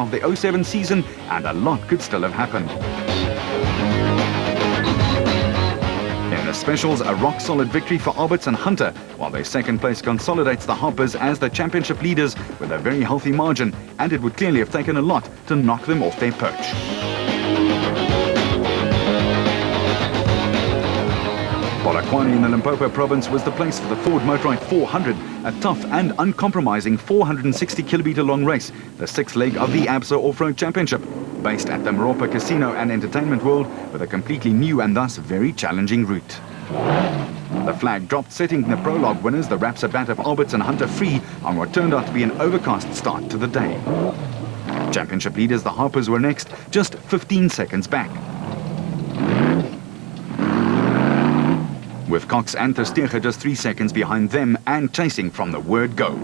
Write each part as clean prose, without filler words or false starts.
of the 07 season, and a lot could still have happened. In the specials, a rock-solid victory for Alberts and Hunter, while their second place consolidates the Hoppers as the championship leaders with a very healthy margin, and it would clearly have taken a lot to knock them off their perch. Polokwane in the Limpopo province was the place for the Ford Motorrad 400, a tough and uncompromising 460-kilometer long race, the sixth leg of the ABSA Off-Road Championship, based at the Moropa Casino and Entertainment World with a completely new and thus very challenging route. The flag dropped, setting the prologue winners, the Rapsabat of Alberts and Hunter, free on what turned out to be an overcast start to the day. Championship leaders, the Harpers, were next, just 15 seconds back, with Cox and Tersteege just 3 seconds behind them and chasing from the word go.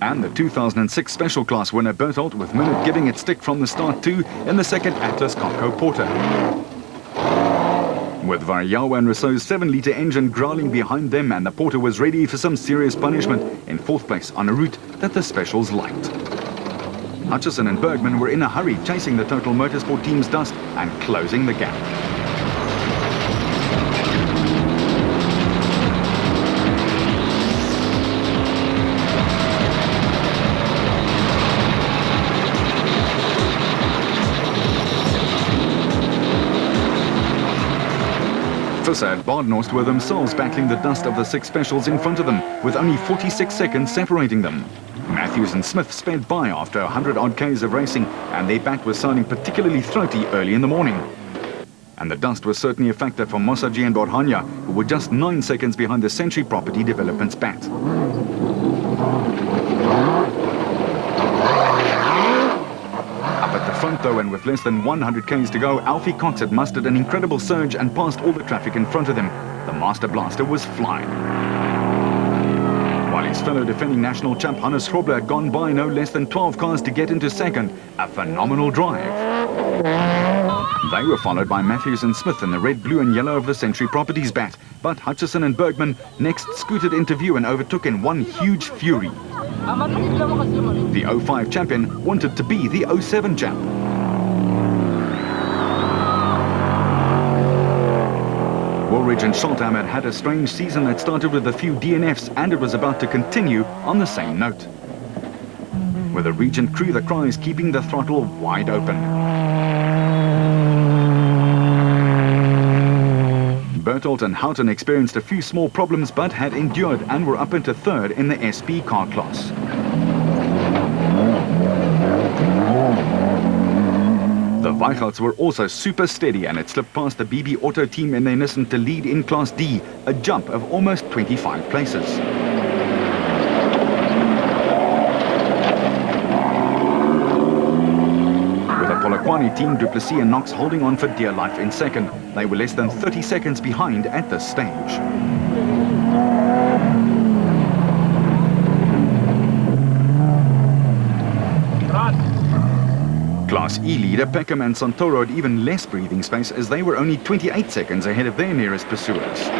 And the 2006 special class winner Berthold, with Minute giving it stick from the start too in the second Atlas Copco Porter, with Variawa and Rousseau's 7-litre engine growling behind them, and the Porter was ready for some serious punishment in fourth place on a route that the specials liked. Hutchison and Bergman were in a hurry, chasing the Total Motorsport team's dust and closing the gap. Visser and Badenhorst were themselves battling the dust of the six specials in front of them, with only 46 seconds separating them. Matthews and Smith sped by after 100-odd Ks of racing, and their bat was sounding particularly throaty early in the morning. And the dust was certainly a factor for Mosaji and Borhanya, who were just 9 seconds behind the Century Property Development's bat. Front though, and with less than 100 Ks to go, Alfie Cox had mustered an incredible surge and passed all the traffic in front of him. The Master Blaster was flying, while his fellow defending national champ Hannes Grobler had gone by no less than 12 cars to get into second. A phenomenal drive. They were followed by Matthews and Smith in the red, blue and yellow of the Century Properties bat, but Hutchison and Bergman next scooted into view and overtook in one huge fury. The 05 champion wanted to be the 07 champ. Woolridge and Scholtham had had a strange season that started with a few DNFs, and it was about to continue on the same note, with a Regent crew, the Cries, keeping the throttle wide open. Berthold and Houghton experienced a few small problems but had endured and were up into third in the SP car class. The Weichholts were also super steady, and it slipped past the BB Auto team in their Nissan to lead in Class D, a jump of almost 25 places. Polokwane team, Duplessis and Knox holding on for dear life in second. They were less than 30 seconds behind at this stage. Class E leader Peckham and Santoro had even less breathing space, as they were only 28 seconds ahead of their nearest pursuers.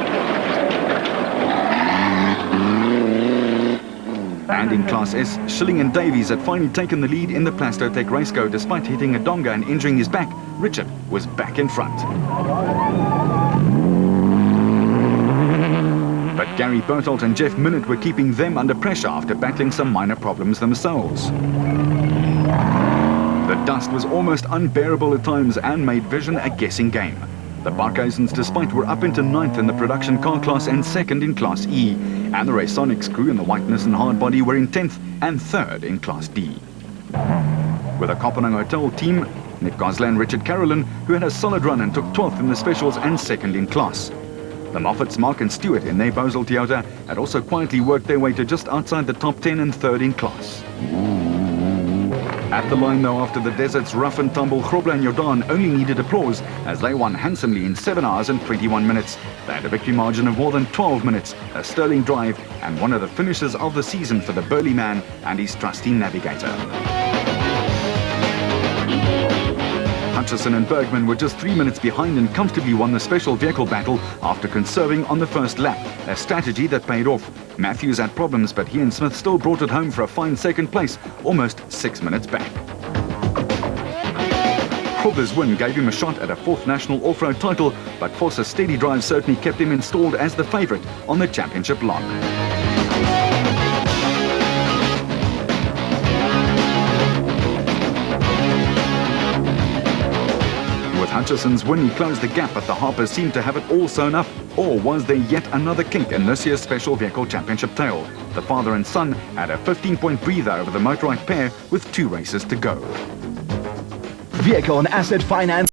And in Class S, Schilling and Davies had finally taken the lead in the Plastotech Raceco. Despite hitting a donga and injuring his back, Richard was back in front. But Gary Berthold and Jeff Minute were keeping them under pressure after battling some minor problems themselves. The dust was almost unbearable at times and made vision a guessing game. The Barkhuisens, despite, were up into 9th in the production car class and 2nd in Class E. And the Raysonics crew in the whiteness and hardbody were in 10th and 3rd in Class D. With the Kopenhagen Hotel team, Nick Gosler and Richard Carolyn, who had a solid run and took 12th in the specials and 2nd in class. The Moffats, Mark and Stewart in their Bosel Toyota had also quietly worked their way to just outside the top 10 and 3rd in class. At the line, though, after the desert's rough and tumble, Grobler and Jordan only needed applause as they won handsomely in 7 hours and 21 minutes. They had a victory margin of more than 12 minutes, a sterling drive, and one of the finishes of the season for the burly man and his trusty navigator. Hutchison and Bergman were just 3 minutes behind and comfortably won the special vehicle battle after conserving on the first lap, a strategy that paid off. Matthews had problems, but he and Smith still brought it home for a fine second place, almost 6 minutes back. Grobler's win gave him a shot at a fourth national off-road title, but Voss's steady drive certainly kept him installed as the favourite on the championship log. With Hutchison's win, he closed the gap, but the Harpers seemed to have it all sewn up. Or was there yet another kink in this year's Special Vehicle Championship tale? The father and son had a 15-point breather over the Motorrad pair with 2 races to go. Vehicle and Asset Finance.